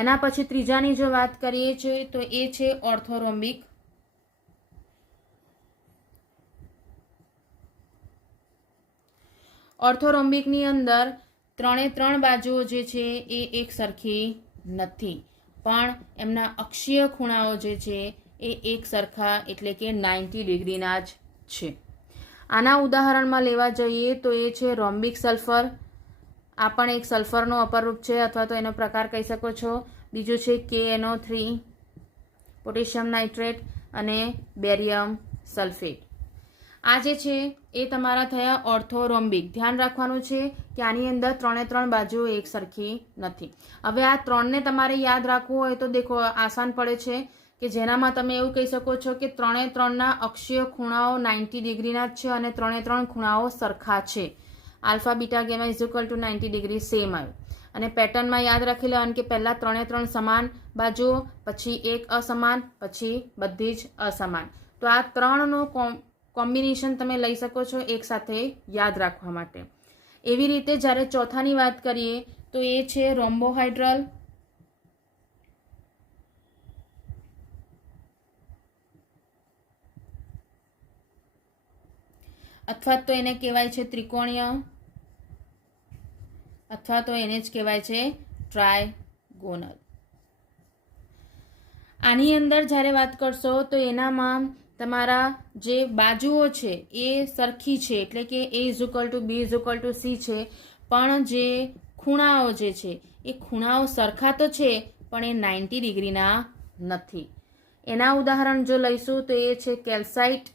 એના પછી ત્રીજાની જો વાત કરીએ છીએ તો એ છે ઓર્થોરોમ્બિક. ઓર્થોરોમ્બિકની અંદર 3 બાજુઓ જે છે એ એક સરખી નથી, પણ એમના અક્ષીય ખૂણાઓ જે છે એ એક સરખા એટલે કે 90 ડિગ્રીના જ છે. આના ઉદાહરણમાં લેવા જઈએ તો એ છે રોમ્બિક સલ્ફર. આ પણ એક સલ્ફરનો અપરૂપ છે અથવા તો એનો પ્રકાર કહી શકો છો. બીજું છે KNO3, પોટેશિયમ નાઇટ્રેટ અને બેરિયમ સલ્ફેટ. આ જે છે એ તમારા થયા ઓર્થોરોમ્બિક. ધ્યાન રાખવાનું છે કે આની અંદર 3 બાજુઓ એક સરખી નથી. હવે આ 3ને તમારે યાદ રાખવું હોય તો દેખો આસાન પડે છે કે જેનામાં તમે એવું કહી શકો છો કે 3 અક્ષીય ખૂણાઓ 90 ડિગ્રીના જ છે અને 3 ખૂણાઓ સરખા છે. Alpha beta gamma is equal to 90 degree same આવ્યું. અને પેટર્નમાં યાદ રાખી લેવાનું કે પહેલાં 3 સમાન બાજુઓ, પછી એક અસમાન, પછી બધી જ અસમાન. તો આ 3નું કોમ્બિનેશન તમે લઈ શકો છો એક સાથે યાદ રાખવા માટે. એવી રીતે જ્યારે ચોથાની વાત કરીએ તો એ છે રોમ્બોહાઇડ્રલ અથવા તો એને કહેવાય છે ત્રિકોણીય અથવા તો એને જ કહેવાય છે ટ્રાયગોનલ. આની અંદર જ્યારે વાત કરશો તો એનામાં તમારા જે બાજુઓ છે એ સરખી છે, એટલે કે A = B = C છે, પણ જે ખૂણાઓ જે છે એ ખૂણાઓ સરખા તો છે પણ એ 90 ડિગ્રીના નથી. એના ઉદાહરણ જો લઈશું તો એ છે કેલ્સાઇટ,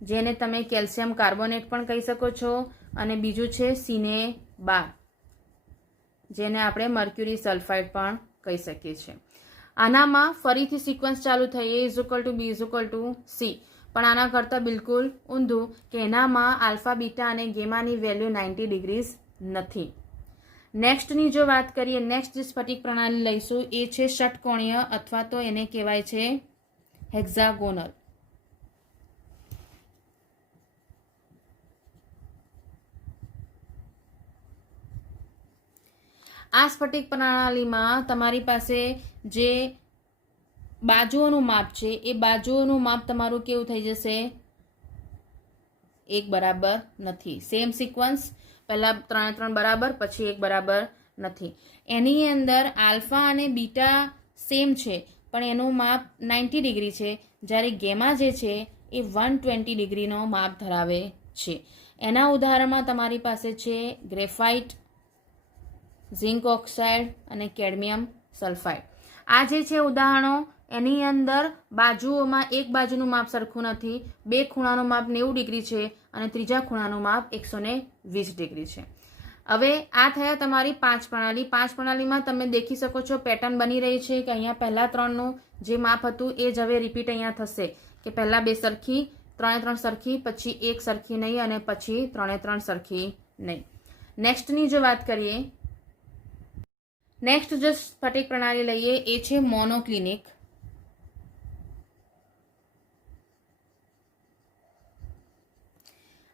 જેને તમે કેલ્શિયમ કાર્બોનેટ પણ કહી શકો છો, અને બીજું છે સિને12, જેને આપણે મર્ક્યુરી સલ્ફાઇડ પણ કહી શકીએ છીએ. આનામાં ફરીથી સિક્વન્સ ચાલુ થઈ A = B = C, પણ આના કરતાં બિલકુલ ઊંધું કે એનામાં આલ્ફા બીટા અને ગેમાની વેલ્યુ 90 ડિગ્રીઝ નથી. નેક્સ્ટની જો વાત કરીએ, નેક્સ્ટ જે સ્ફટિક પ્રણાલી લઈશું એ છે ષટકોણીય અથવા તો એને કહેવાય છે હેક્ઝાગોનલ. આ સ્ફટિક પ્રણાલીમાં તમારી પાસે જે બાજુઓનું માપ છે એ બાજુઓનું માપ તમારું કેવું થઈ જશે? એક બરાબર નથી. સેમ સિક્વન્સ, પહેલાં 3 બરાબર, પછી એક બરાબર નથી. એની અંદર આલ્ફા અને બીટા સેમ છે પણ એનું માપ 90 ડિગ્રી છે, જ્યારે ગેમા જે છે એ 120 ડિગ્રીનો માપ ધરાવે છે. એના ઉદાહરણમાં તમારી પાસે છે ગ્રેફાઇટ, ઝિંક ઓક્સાઇડ અને કેડમિયમ સલ્ફાઇડ. આ જે છે ઉદાહરણો, એની અંદર બાજુઓમાં એક બાજુનું માપ સરખું નથી, બે ખૂણાનું માપ 90 ડિગ્રી છે અને ત્રીજા ખૂણાનું માપ 120 ડિગ્રી છે. હવે આ થયા તમારી 5 પ્રણાલી. 5 પ્રણાલીમાં તમે દેખી શકો છો પેટર્ન બની રહી છે કે અહીંયા પહેલા 3નું જે માપ હતું એ જ હવે રિપીટ અહીંયા થશે કે પહેલાં 2 સરખી, 3 સરખી, પછી 1 સરખી નહીં અને પછી 3 સરખી નહીં. નેક્સ્ટની જો વાત કરીએ, નેક્સ્ટ જો સ્ફટિક પ્રણાલી લઈએ એ છે મોનોક્લિનિક.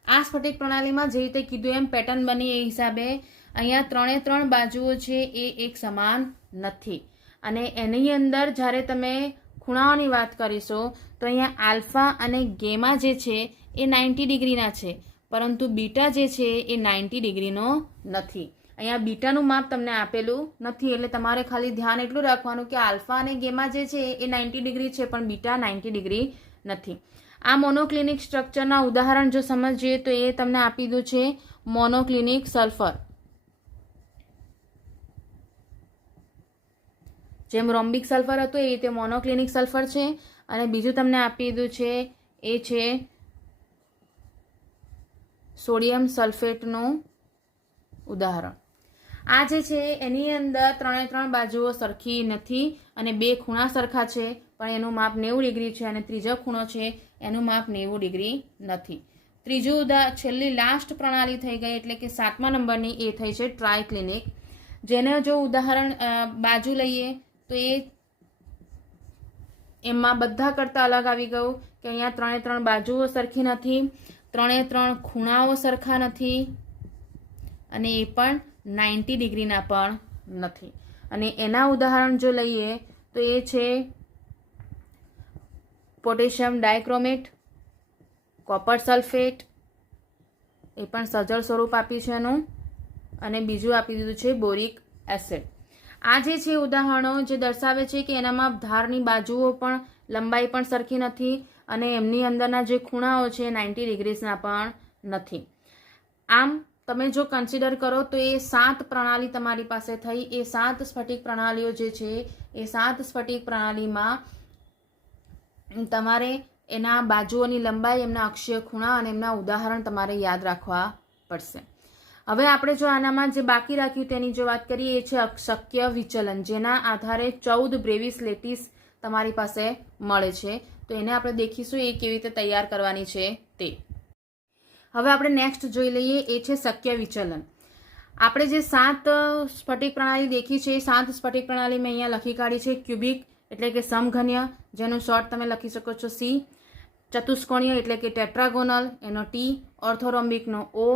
આ સ્ફટિક પ્રણાલીમાં જે રીતે કીધું એમ પેટર્ન બની એ હિસાબે અહીંયા 3 બાજુઓ છે એ એક સમાન નથી, અને એની અંદર જ્યારે તમે ખૂણાઓની વાત કરીશો તો અહીંયા આલ્ફા અને ગેમા જે છે એ 90 ડિગ્રીના છે, પરંતુ બીટા જે છે એ 90 ડિગ્રીનો નથી. અહીંયા બીટાનું માપ તમને આપેલું નથી, એટલે તમારે ખાલી ધ્યાન એટલું રાખવાનું કે આલ્ફા અને ગેમા જે છે એ 90 ડિગ્રી છે પણ બીટા 90 ડિગ્રી નથી. આ મોનોક્લિનિક સ્ટ્રક્ચરના ઉદાહરણ જો સમજીએ તો એ તમને આપી દીધું છે મોનોક્લિનિક સલ્ફર. જેમ રોમ્બિક સલ્ફર હતું એ રીતે મોનોક્લિનિક સલ્ફર છે, અને બીજું તમને આપી દીધું છે એ છે સોડિયમ સલ્ફેટનું ઉદાહરણ. આ જે છે એની અંદર 3 બાજુઓ સરખી નથી અને બે ખૂણા સરખા છે પણ એનું માપ 90 ડિગ્રી છે, અને ત્રીજો ખૂણો છે એનું માપ 90 ડિગ્રી નથી. ત્રીજું છેલ્લી લાસ્ટ પ્રણાલી થઈ ગઈ, એટલે કે 7મા નંબરની એ થઈ છે ટ્રાયક્લિનિક. જેને જો ઉદાહરણ બાજુ લઈએ તો એ એમાં બધા કરતાં અલગ આવી ગયું કે અહીંયા 3 બાજુઓ સરખી નથી, 3 ખૂણાઓ સરખા નથી, અને એ પણ 90 ડિગ્રીના પણ નથી. અને એના ઉદાહરણ જો લઈએ તો એ છે પોટેશિયમ ડાયક્રોમેટ, કોપર સલ્ફેટ, એ પણ સજળ સ્વરૂપ આપ્યું છે એનું, અને બીજું આપી દીધું છે બોરિક એસિડ. આ જે છે ઉદાહરણો જે દર્શાવે છે કે એનામાં ધારની બાજુઓ પણ લંબાઈ પણ સરખી નથી, અને એમની અંદરના જે ખૂણાઓ છે 90 ડિગ્રીના પણ નથી. આમ તમે જો કન્સિડર કરો તો એ 7 પ્રણાલી તમારી પાસે થઈ. એ 7 સ્ફટિક પ્રણાલીઓ જે છે એ 7 સ્ફટિક પ્રણાલીમાં તમારે એના બાજુઓની લંબાઈ, એમના અક્ષીય ખૂણા અને એમના ઉદાહરણ તમારે યાદ રાખવા પડશે. હવે આપણે જો આનામાં જે બાકી રાખ્યું તેની જો વાત કરીએ એ છે શક્ય વિચલન, જેના આધારે 14 બ્રેવિસ લેટિસ તમારી પાસે મળે છે. તો એને આપણે દેખીશું એ કેવી રીતે તૈયાર કરવાની છે તે. હવે આપણે નેક્સ્ટ જોઈ લઈએ, એ છે શક્ય વિચલન. આપણે જે 7 સ્ફટિક પ્રણાલી દેખી છે એ 7 સ્ફટિક પ્રણાલી મેં અહીંયા લખી કાઢી છે. ક્યુબિક એટલે કે સમઘન્ય, જેનું શોર્ટ તમે લખી શકો છો C. ચતુષ્કોણીય એટલે કે ટેટ્રાગોનલ, એનો T. ઓર્થોરોમ્બિકનો O.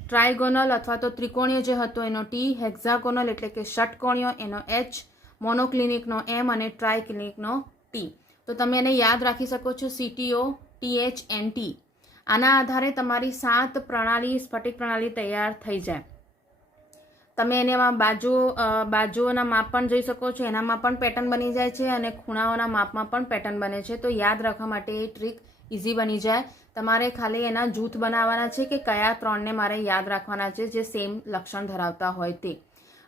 ટ્રાયગોનલ અથવા તો ત્રિકોણીય જે હતો એનો T. હેક્ઝાગોનલ એટલે કે ષટકોણીય, એનો H. મોનોક્લિનિકનો M અને ટ્રાયક્લિનિકનો T. તો તમે એને યાદ રાખી શકો છો CTO, TH and T. આના આધારે તમારી 7 પ્રણાલી સ્ફટિક પ્રણાલી તૈયાર થઈ જાય. તમે એનામાં બાજુઓના માપ પણ જોઈ શકો છો, એનામાં પણ પેટર્ન બની જાય છે અને ખૂણાઓના માપમાં પણ પેટર્ન બને છે. તો યાદ રાખવા માટે એ ટ્રીક ઇઝી બની જાય. તમારે ખાલી એના જૂથ બનાવવાના છે કે કયા 3ને મારે યાદ રાખવાના છે જે સેમ લક્ષણ ધરાવતા હોય તે.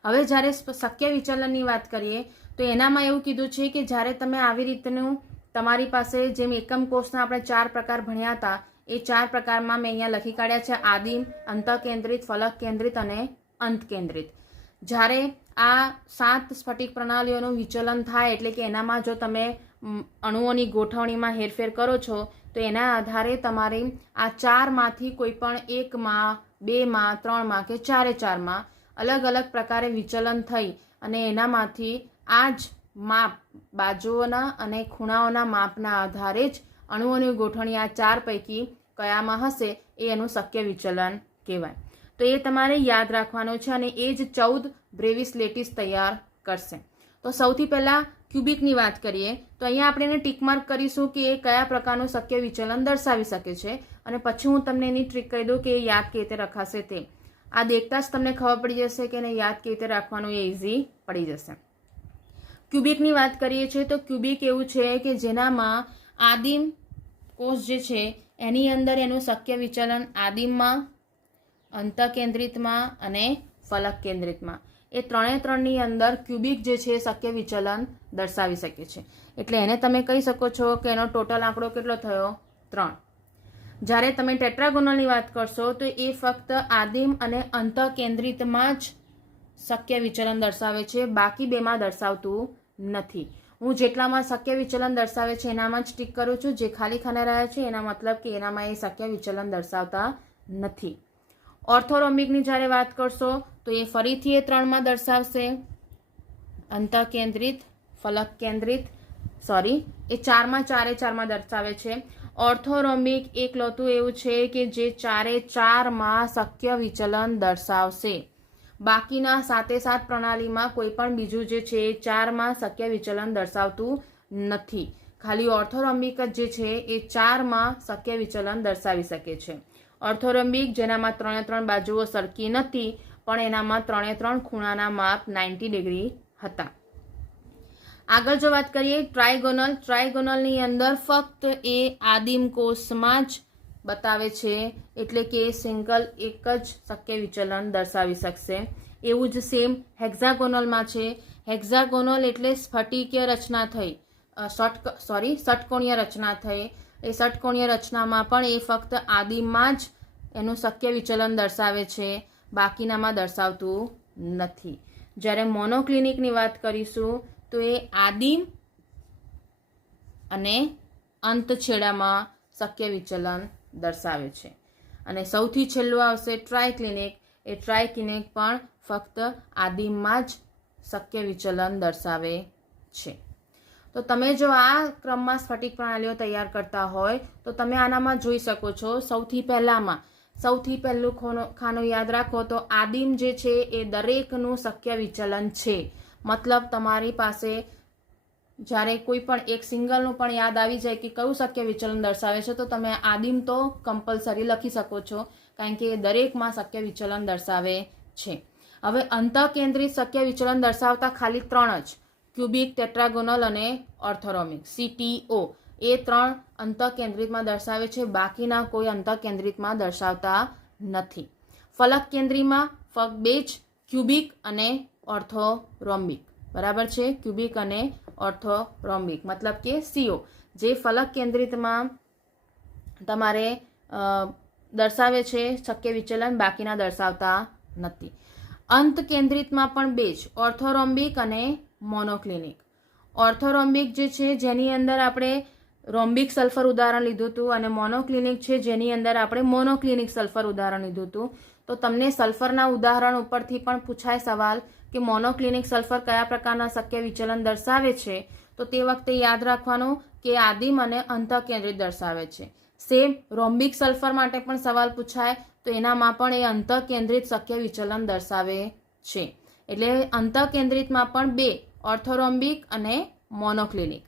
હવે જ્યારે શક્ય વિચલનની વાત કરીએ તો એનામાં એવું કીધું છે કે જ્યારે તમે આવી રીતનું તમારી પાસે જેમ એકમ કોષના આપણે 4 પ્રકાર ભણ્યા હતા એ 4 પ્રકારમાં મેં અહીંયા લખી કાઢ્યા છે: આદિમ, અંતઃકેન્દ્રિત, ફલક કેન્દ્રિત અને અંત કેન્દ્રિત. જ્યારે આ 7 સ્ફટિક પ્રણાલીઓનું વિચલન થાય એટલે કે એનામાં જો તમે અણુઓની ગોઠવણીમાં હેરફેર કરો છો તો એના આધારે તમારે આ 4માંથી કોઈ પણ 1માં, 2માં, 3માં કે 4માં અલગ અલગ પ્રકારે વિચલન થઈ અને એનામાંથી આ જ માપ બાજુઓના અને ખૂણાઓના માપના આધારે જ અણુઓની ગોઠવણી આ 4 પૈકી કયામાં હશે એ એનું શક્ય વિચલન કહેવાય. તો એ તમારે યાદ રાખવાનું છે અને એ જ 14 બ્રેવિસ લેટિસ તૈયાર કરશે. તો સૌથી પહેલાં ક્યુબિકની વાત કરીએ તો અહીંયા આપણે એને ટીક માર્ક કરીશું કે એ કયા પ્રકારનું શક્ય વિચલન દર્શાવી શકે છે અને પછી હું તમને એની ટ્રીક કહી દઉં કે એ યાદ કેવી રીતે રખાશે તે. આ દેખતા જ તમને ખબર પડી જશે કે એને યાદ કેવી રીતે રાખવાનું એ ઇઝી પડી જશે. ક્યુબિકની વાત કરીએ છીએ તો ક્યુબિક એવું છે કે જેનામાં આદિમ કોષ જે છે એની અંદર એનું શક્ય વિચલન આદિમમાં, અંતઃકેન્દ્રિતમાં અને ફલક કેન્દ્રિતમાં એ 3ની અંદર ક્યુબિક જે છે શક્ય વિચલન દર્શાવી શકે છે. એટલે એને તમે કહી શકો છો કે એનો ટોટલ આંકડો કેટલો થયો? 3. જ્યારે તમે ટેટ્રાગોનલની વાત કરશો તો એ ફક્ત આદિમ અને અંતઃકેન્દ્રિતમાં જ શક્ય વિચલન દર્શાવે છે, બાકી બેમાં દર્શાવતું નથી. હું જેટલામાં શક્ય વિચલન દર્શાવે છે એનામાં જ ટીક કરું છું. જે ખાલી ખાના રહ્યા છે એના મતલબ કે એનામાં એ શક્ય વિચલન દર્શાવતા નથી. ઓર્થોરોમ્બિકની જ્યારે વાત કરશો તો એ ફરીથી એ 3માં દર્શાવશે, અંતઃકેન્દ્રિત, ફલક કેન્દ્રિત, એ 4માં દર્શાવે છે. ઓર્થોરોમ્બિક એકલૌતું એવું છે કે જે 4માં શક્ય વિચલન દર્શાવશે. બાકીના 7 પ્રણાલીમાં કોઈ પણ બીજું જે છે એ 4માં શક્ય વિચલન દર્શાવતું નથી. ખાલી ઓર્થોરોમ્બિક જ જે છે એ 4માં શક્ય વિચલન દર્શાવી શકે છે. ઓર્થોરોમ્બિક જેનામાં 3 બાજુઓ સરખી નથી પણ એનામાં 3 ખૂણાના માપ 90 ડિગ્રી હતા. આગળ જો વાત કરીએ ટ્રાયગોનલની અંદર ફક્ત એ આદિમ કોષમાં જ બતાવે છે એટલે કે સિંગલ એક જ શક્ય વિચલન દર્શાવી શકશે. એવું જ સેમ હેક્ઝાગોનલમાં છે. હેક્ઝાગોનલ એટલે સ્ફટિકીય રચના થઈ, ષટકોણીય રચના થઈ. એ ષટકોણીય રચનામાં પણ એ ફક્ત આદિમમાં જ એનું શક્ય વિચલન દર્શાવે છે, બાકીનામાં દર્શાવતું નથી. જ્યારે મોનોક્લિનિકની વાત કરીશું તો એ આદિમ અને અંત છેડામાં શક્ય વિચલન દર્શાવે છે. અને સૌથી છેલ્લું આવશે ટ્રાયક્લિનિક. એ ટ્રાયક્લિનિક પણ ફક્ત આદિમમાં જ શક્ય વિચલન દર્શાવે છે. તો તમે જો આ ક્રમમાં સ્ફટિક પ્રણાલીઓ તૈયાર કરતા હોય તો તમે આનામાં જોઈ શકો છો. સૌથી પહેલું ખાનું યાદ રાખો તો આદિમ જે છે એ દરેકનું શક્ય વિચલન છે. મતલબ તમારી પાસે જ્યારે કોઈ પણ એક સિંગલનું પણ યાદ આવી જાય કે કયું શક્ય વિચલન દર્શાવે છે તો તમે આદિમ તો કમ્પલસરી લખી શકો છો કારણ કે એ દરેકમાં શક્ય વિચલન દર્શાવે છે. હવે અંતઃકેન્દ્રિત શક્ય વિચલન દર્શાવતા ખાલી 3 જ: ક્યુબિક, ટેટ્રાગોનલ અને ઓર્થોરોમિક, CTO. એ 3 અંતઃકેન્દ્રિતમાં દર્શાવે છે, બાકીના કોઈ અંતઃકેન્દ્રિતમાં દર્શાવતા નથી. ફલક કેન્દ્રીમાં ફક્ત 2 જ: ક્યુબિક અને ઓર્થોરોમ્બિક. બરાબર છે, ક્યુબિક અને ઓર્થોરોમ્બિક મતલબ કે CO જે ફલક કેન્દ્રિતમાં તમારે દર્શાવે છે શક્ય વિચલન, બાકીના દર્શાવતા નથી. અંત કેન્દ્રિતમાં પણ 2 જ: ઓર્થોરોમ્બિક અને મોનોક્લિનિક. ઓર્થોરોમ્બિક જે છે જેની અંદર આપણે રોમ્બિક સલ્ફર ઉદાહરણ લીધું હતું અને મોનોક્લિનિક છે જેની અંદર આપણે મોનોક્લિનિક સલ્ફર ઉદાહરણ લીધું હતું. તો તમને સલ્ફરના ઉદાહરણ ઉપરથી પણ પૂછાય સવાલ કે મોનોક્લિનિક સલ્ફર કયા પ્રકારના શક્ય વિચલન દર્શાવે છે, તો તે વખતે યાદ રાખવાનું કે આદિમ અને અંતઃકેન્દ્રિત દર્શાવે છે. સેમ રોમ્બિક સલ્ફર માટે પણ સવાલ પૂછાય તો એનામાં પણ એ અંતઃકેન્દ્રિત શક્ય વિચલન દર્શાવે છે. એટલે અંતઃકેન્દ્રિતમાં પણ બે, ઓર્થોરોમ્બિક અને મોનોક્લિનિક.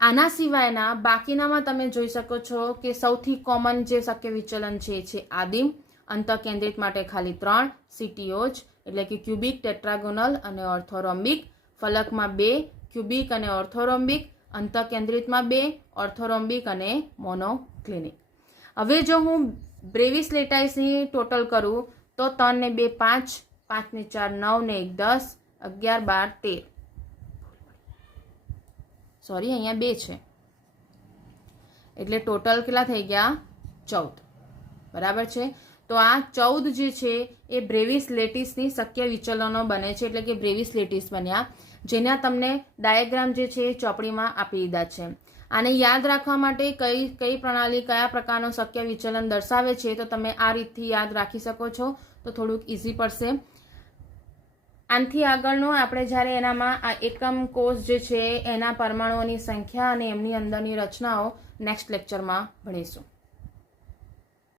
આના સિવાયના બાકીનામાં તમે જોઈ શકો છો કે સૌથી કોમન જે શક્ય વિચલન છે એ છે આદિમ. અંતઃકેન્દ્રિત માટે ખાલી 3 CTO જ, એટલે કે ક્યુબિક, ટેટ્રાગોનલ અને ઓર્થોરોમ્બિક. ફલકમાં 2 ક્યુબિક અને ઓર્થોરોમ્બિક, અંતઃકેન્દ્રિતમાં 2 ઓર્થોરોમ્બિક અને મોનોક્લિનિક. હવે જો હું બ્રેવિસ લેટાઇસની ટોટલ કરું તો 3 ને 2 5, 5 ને 4 9 ને 1 10, 11 12 13. સોરી, અહીંયા 2 છે એટલે ટોટલ કેટલા થઈ ગયા? 14. બરાબર છે. તો આ 14 જે છે એ બ્રેવિસ લેટિસની શક્ય વિચલનો બને છે, એટલે કે બ્રેવિસ લેટિસ બન્યા, જેના તમને ડાયાગ્રામ જે છે એ ચોપડીમાં આપી દીધા છે. આને યાદ રાખવા માટે કઈ પ્રણાલી કયા પ્રકારનો શક્ય વિચલન દર્શાવે છે તો તમે આ રીતથી યાદ રાખી શકો છો, તો થોડુંક ઇઝી પડશે. આનાથી આગળનો આપણે જ્યારે એનામાં આ એકમ કોષ જે છે એના પરમાણુઓની સંખ્યા અને એમની અંદરની રચનાઓ નેક્સ્ટ લેક્ચરમાં ભણીશું.